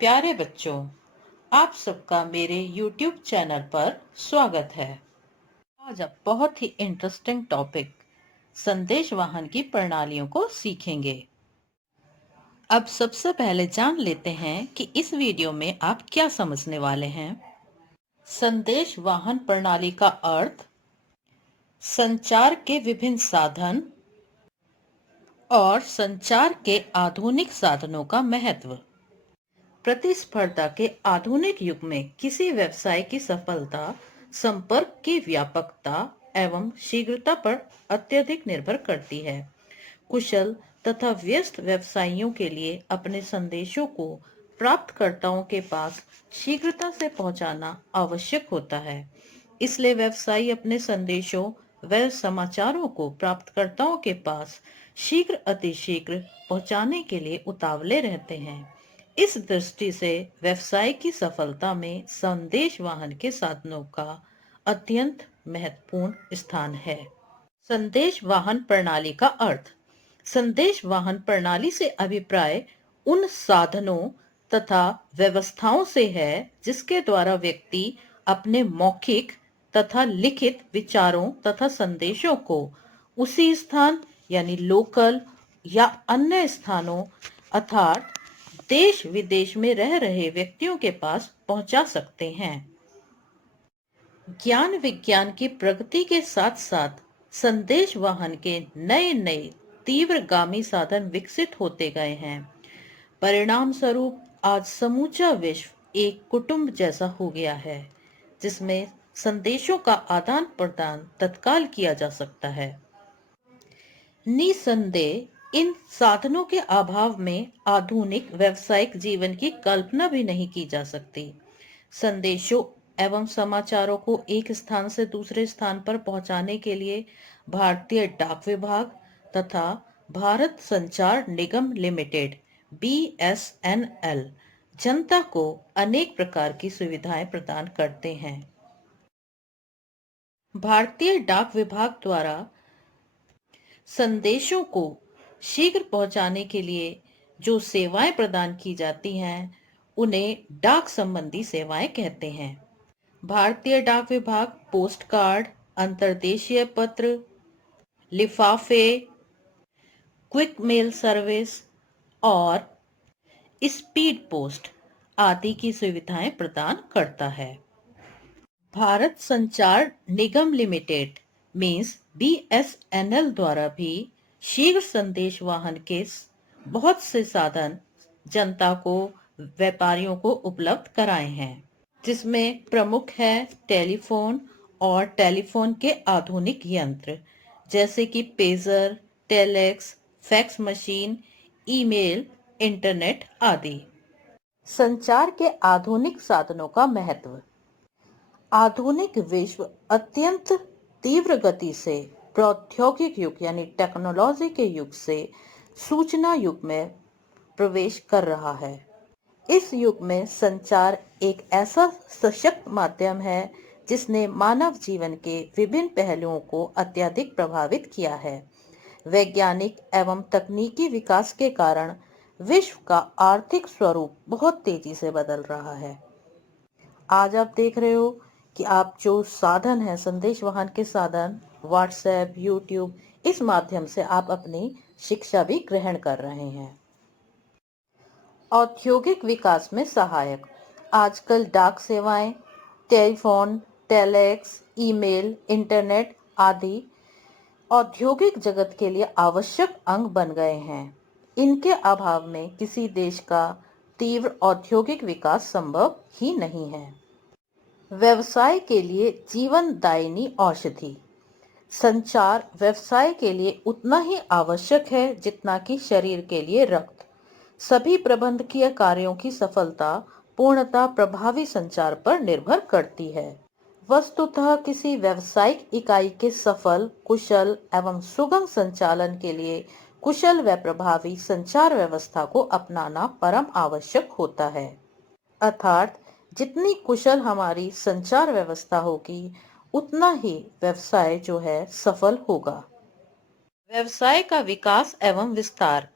प्यारे बच्चों, आप सबका मेरे YouTube चैनल पर स्वागत है। आज आप बहुत ही इंटरेस्टिंग टॉपिक संदेश वाहन की प्रणालियों को सीखेंगे। अब सबसे पहले जान लेते हैं कि इस वीडियो में आप क्या समझने वाले हैं। संदेश वाहन प्रणाली का अर्थ, संचार के विभिन्न साधन और संचार के आधुनिक साधनों का महत्व। प्रतिस्पर्धा के आधुनिक युग में किसी व्यवसाय की सफलता संपर्क की व्यापकता एवं शीघ्रता पर अत्यधिक निर्भर करती है। कुशल तथा व्यस्त व्यवसायियों के लिए अपने संदेशों को प्राप्तकर्ताओं के पास शीघ्रता से पहुंचाना आवश्यक होता है। इसलिए व्यवसायी अपने संदेशों व समाचारों को प्राप्तकर्ताओं के पास शीघ्र अतिशीघ्र पहुंचाने के लिए उतावले रहते हैं। इस दृष्टि से व्यवसाय की सफलता में संदेश वाहन के साधनों का अत्यंत महत्वपूर्ण स्थान है। संदेश वाहन प्रणाली का अर्थ, संदेश वाहन प्रणाली से अभिप्राय उन साधनों तथा व्यवस्थाओं से है जिसके द्वारा व्यक्ति अपने मौखिक तथा लिखित विचारों तथा संदेशों को उसी स्थान यानी लोकल या अन्य स्थानों अर्थात देश विदेश में रह रहे व्यक्तियों के पास पहुंचा सकते हैं। ज्ञान विज्ञान की प्रगति के साथ साथ संदेश वाहन के नए नए तीव्रगामी साधन विकसित होते गए हैं। परिणाम स्वरूप आज समूचा विश्व एक कुटुंब जैसा हो गया है, जिसमें संदेशों का आदान प्रदान तत्काल किया जा सकता है। निसंदेह इन साधनों के अभाव में आधुनिक व्यावसायिक जीवन की कल्पना भी नहीं की जा सकती। संदेशों एवं समाचारों को एक स्थान से दूसरे स्थान पर पहुंचाने के लिए भारतीय डाक विभाग तथा भारत संचार निगम लिमिटेड BSNL जनता को अनेक प्रकार की सुविधाएं प्रदान करते हैं। भारतीय डाक विभाग द्वारा संदेशों को शीघ्र पहुंचाने के लिए जो सेवाएं प्रदान की जाती हैं, उन्हें डाक संबंधी सेवाएं कहते हैं। भारतीय डाक विभाग पोस्ट कार्ड, अंतर्देशीय पत्र, लिफाफे, क्विक मेल सर्विस और स्पीड पोस्ट आदि की सुविधाएं प्रदान करता है। भारत संचार निगम लिमिटेड मीन्स BSNL द्वारा भी शीघ्र संदेश वाहन के बहुत से साधन जनता को, व्यापारियों को उपलब्ध कराए हैं, जिसमें प्रमुख है टेलीफोन और टेलीफोन के आधुनिक यंत्र जैसे कि pager, telex, fax machine, email, internet आदि। संचार के आधुनिक साधनों का महत्व। आधुनिक विश्व अत्यंत तीव्र गति से प्रौद्योगिक युग यानी टेक्नोलॉजी के युग से सूचना युग में प्रवेश कर रहा है। इस युग में संचार एक ऐसा सशक्त माध्यम है जिसने मानव जीवन के विभिन्न पहलुओं को अत्यधिक प्रभावित किया है। वैज्ञानिक एवं तकनीकी विकास के कारण विश्व का आर्थिक स्वरूप बहुत तेजी से बदल रहा है। आज आप देख रहे हो कि आप जो साधन है, संदेश वाहन के साधन, व्हाट्सएप, यूट्यूब, इस माध्यम से आप अपनी शिक्षा भी ग्रहण कर रहे हैं। औद्योगिक विकास में सहायक। आजकल डाक सेवाएं, टेलीफोन, टेलेक्स, ईमेल, इंटरनेट आदि औद्योगिक जगत के लिए आवश्यक अंग बन गए हैं। इनके अभाव में किसी देश का तीव्र औद्योगिक विकास संभव ही नहीं है। व्यवसाय के लिए जीवनदायिनी औषधि। संचार व्यवसाय के लिए उतना ही आवश्यक है जितना कि शरीर के लिए रक्त। सभी प्रबंधकीय कार्यों की सफलता पूर्णतः प्रभावी संचार पर निर्भर करती है। वस्तुतः किसी व्यावसायिक इकाई के सफल, कुशल एवं सुगम संचालन के लिए कुशल व प्रभावी संचार व्यवस्था को अपनाना परम आवश्यक होता है। अर्थात जितनी कुशल हमारी संचार व्यवस्था होगी, उतना ही व्यवसाय जो है सफल होगा। व्यवसाय का विकास एवं विस्तार।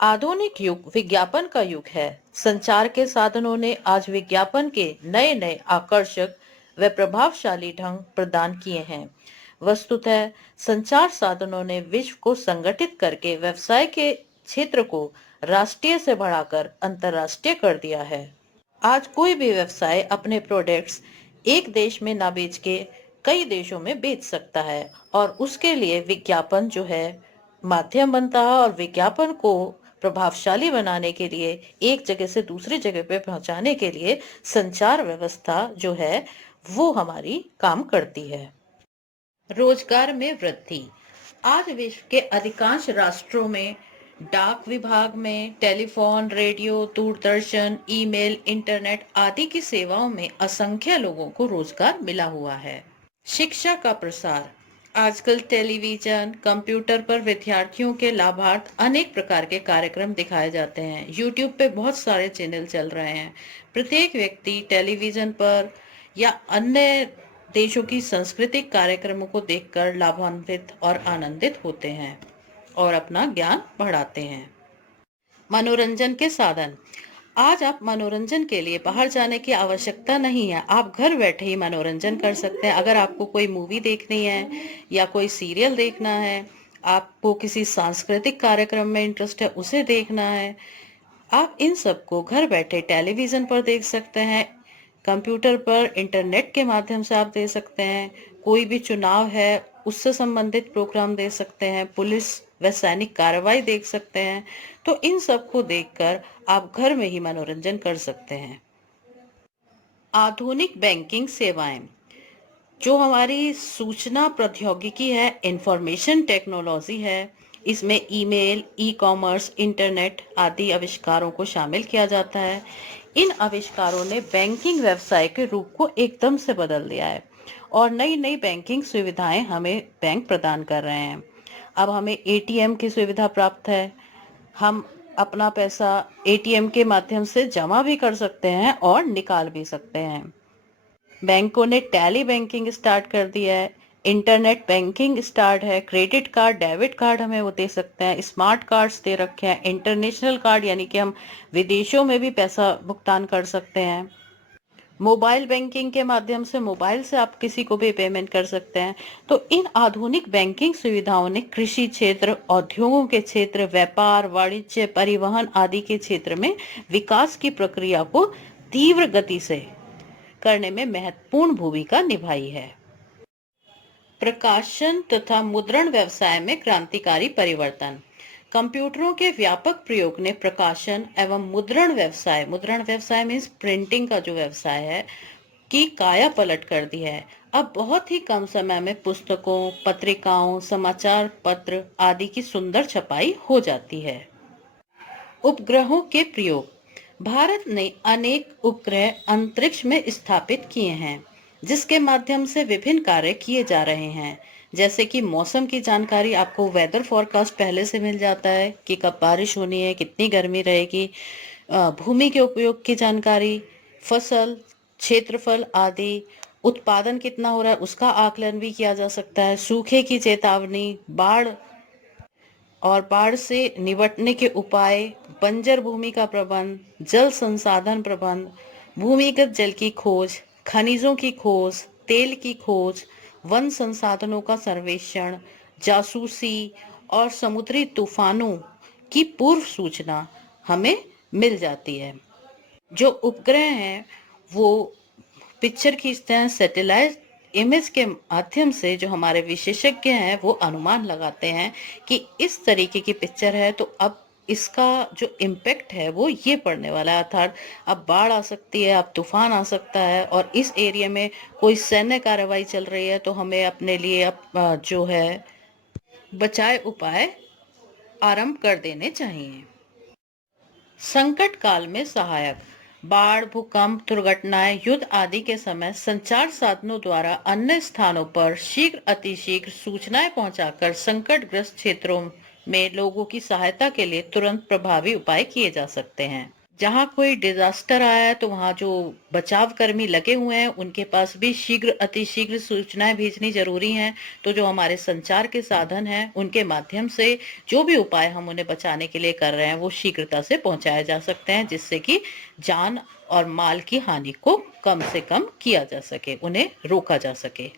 आधुनिक युग विज्ञापन का युग है। संचार के साधनों ने आज विज्ञापन के नए नए आकर्षक व प्रभावशाली ढंग प्रदान किए हैं। वस्तुतः संचार साधनों ने विश्व को संगठित करके व्यवसाय के क्षेत्र को राष्ट्रीय से बढ़ाकर अंतर्राष्ट्रीय कर दिया है। आज कोई भी व्यवसाय अपने प्रोडक्ट्स एक देश में ना बेच के कई देशों में बेच सकता है और उसके लिए विज्ञापन जो है माध्यम बनता है और विज्ञापन को प्रभावशाली बनाने के लिए एक जगह से दूसरी जगह पे पहुंचाने के लिए संचार व्यवस्था जो है वो हमारी काम करती है। रोजगार में वृद्धि। आज विश्व के अधिकांश राष्ट्रों में डाक विभाग में telephone, radio, Doordarshan, email, internet आदि की सेवाओं में असंख्य लोगों को रोजगार मिला हुआ है। शिक्षा का प्रसार। आजकल टेलीविजन, कंप्यूटर पर विद्यार्थियों के लाभार्थ अनेक प्रकार के कार्यक्रम दिखाए जाते हैं। यूट्यूब पे बहुत सारे चैनल चल रहे हैं। प्रत्येक व्यक्ति टेलीविजन पर या अन्य देशों की सांस्कृतिक कार्यक्रमों को देखकर लाभान्वित और आनंदित होते हैं और अपना ज्ञान बढ़ाते हैं। मनोरंजन के साधन। आज आप मनोरंजन के लिए बाहर जाने की आवश्यकता नहीं है। आप घर बैठे ही मनोरंजन कर सकते हैं। अगर आपको कोई मूवी देखनी है या कोई सीरियल देखना है, आपको किसी सांस्कृतिक कार्यक्रम में इंटरेस्ट है, उसे देखना है, आप इन सबको घर बैठे टेलीविजन पर देख सकते हैं, कंप्यूटर पर इंटरनेट के माध्यम से आप दे सकते हैं। कोई भी चुनाव है उससे संबंधित प्रोग्राम दे सकते हैं, पुलिस व सैनिक कार्रवाई देख सकते हैं। तो इन सब को देखकर आप घर में ही मनोरंजन कर सकते हैं। आधुनिक बैंकिंग सेवाएं। जो हमारी सूचना प्रौद्योगिकी है, इंफॉर्मेशन टेक्नोलॉजी है, इसमें ईमेल, ई कॉमर्स, इंटरनेट आदि आविष्कारों को शामिल किया जाता है। इन आविष्कारों ने बैंकिंग व्यवसाय के रूप को एकदम से बदल दिया है और नई नई बैंकिंग सुविधाएं हमें बैंक प्रदान कर रहे हैं। अब हमें एटीएम की सुविधा प्राप्त है। हम अपना पैसा एटीएम के माध्यम से जमा भी कर सकते हैं और निकाल भी सकते हैं। बैंकों ने टैली बैंकिंग स्टार्ट कर दिया है, इंटरनेट बैंकिंग स्टार्ट है, क्रेडिट कार्ड, डेबिट कार्ड हमें वो दे सकते हैं, स्मार्ट कार्ड्स दे रखे हैं, इंटरनेशनल कार्ड यानी कि हम विदेशों में भी पैसा भुगतान कर सकते हैं। मोबाइल बैंकिंग के माध्यम से मोबाइल से आप किसी को भी पेमेंट कर सकते हैं। तो इन आधुनिक बैंकिंग सुविधाओं ने कृषि क्षेत्र, उद्योगों के क्षेत्र, व्यापार, वाणिज्य, परिवहन आदि के क्षेत्र में विकास की प्रक्रिया को तीव्र गति से करने में महत्वपूर्ण भूमिका निभाई है। प्रकाशन तथा मुद्रण व्यवसाय में क्रांतिकारी परिवर्तन। कंप्यूटरों के व्यापक प्रयोग ने प्रकाशन एवं मुद्रण व्यवसाय मीन्स प्रिंटिंग का जो व्यवसाय है की काया पलट कर दी है। अब बहुत ही कम समय में पुस्तकों, पत्रिकाओं, समाचार पत्र आदि की सुंदर छपाई हो जाती है। उपग्रहों के प्रयोग। भारत ने अनेक उपग्रह अंतरिक्ष में स्थापित किए हैं, जिसके माध्यम से विभिन्न कार्य किए जा रहे हैं। जैसे कि मौसम की जानकारी, आपको वेदर फोरकास्ट पहले से मिल जाता है कि कब बारिश होनी है, कितनी गर्मी रहेगी। भूमि के उपयोग की जानकारी, फसल, क्षेत्रफल आदि, उत्पादन कितना हो रहा है उसका आकलन भी किया जा सकता है। सूखे की चेतावनी, बाढ़ और बाढ़ से निपटने के उपाय, बंजर भूमि का प्रबंध, जल संसाधन प्रबंध, भूमिगत जल की खोज, खनिजों की खोज, तेल की खोज, वन संसाधनों का सर्वेक्षण, जासूसी और समुद्री तूफानों की पूर्व सूचना हमें मिल जाती है। जो उपग्रह हैं वो पिक्चर खींचते हैं, सैटेलाइट इमेज के माध्यम से जो हमारे विशेषज्ञ हैं वो अनुमान लगाते हैं कि इस तरीके की पिक्चर है तो अब इसका जो इम्पैक्ट है वो ये पड़ने वाला है, अर्थात अब बाढ़ आ सकती है, अब तूफान आ सकता है और इस एरिया में कोई सैन्य कार्रवाई चल रही है तो हमें अपने लिए जो है बचाव उपाय आरंभ कर देने चाहिए। संकट काल में सहायक। बाढ़, भूकंप, दुर्घटनाएं, युद्ध आदि के समय संचार साधनों द्वारा अन्य स्थानों पर शीघ्र अतिशीघ्र सूचनाएं पहुंचाकर संकटग्रस्त क्षेत्रों में लोगों की सहायता के लिए तुरंत प्रभावी उपाय किए जा सकते हैं। जहाँ कोई डिजास्टर आया है तो वहाँ जो बचाव कर्मी लगे हुए हैं उनके पास भी शीघ्र अतिशीघ्र सूचनाएं भेजनी जरूरी हैं। तो जो हमारे संचार के साधन हैं उनके माध्यम से जो भी उपाय हम उन्हें बचाने के लिए कर रहे हैं वो शीघ्रता से पहुंचाए जा सकते हैं, जिससे कि जान और माल की हानि को कम से कम किया जा सके, उन्हें रोका जा सके।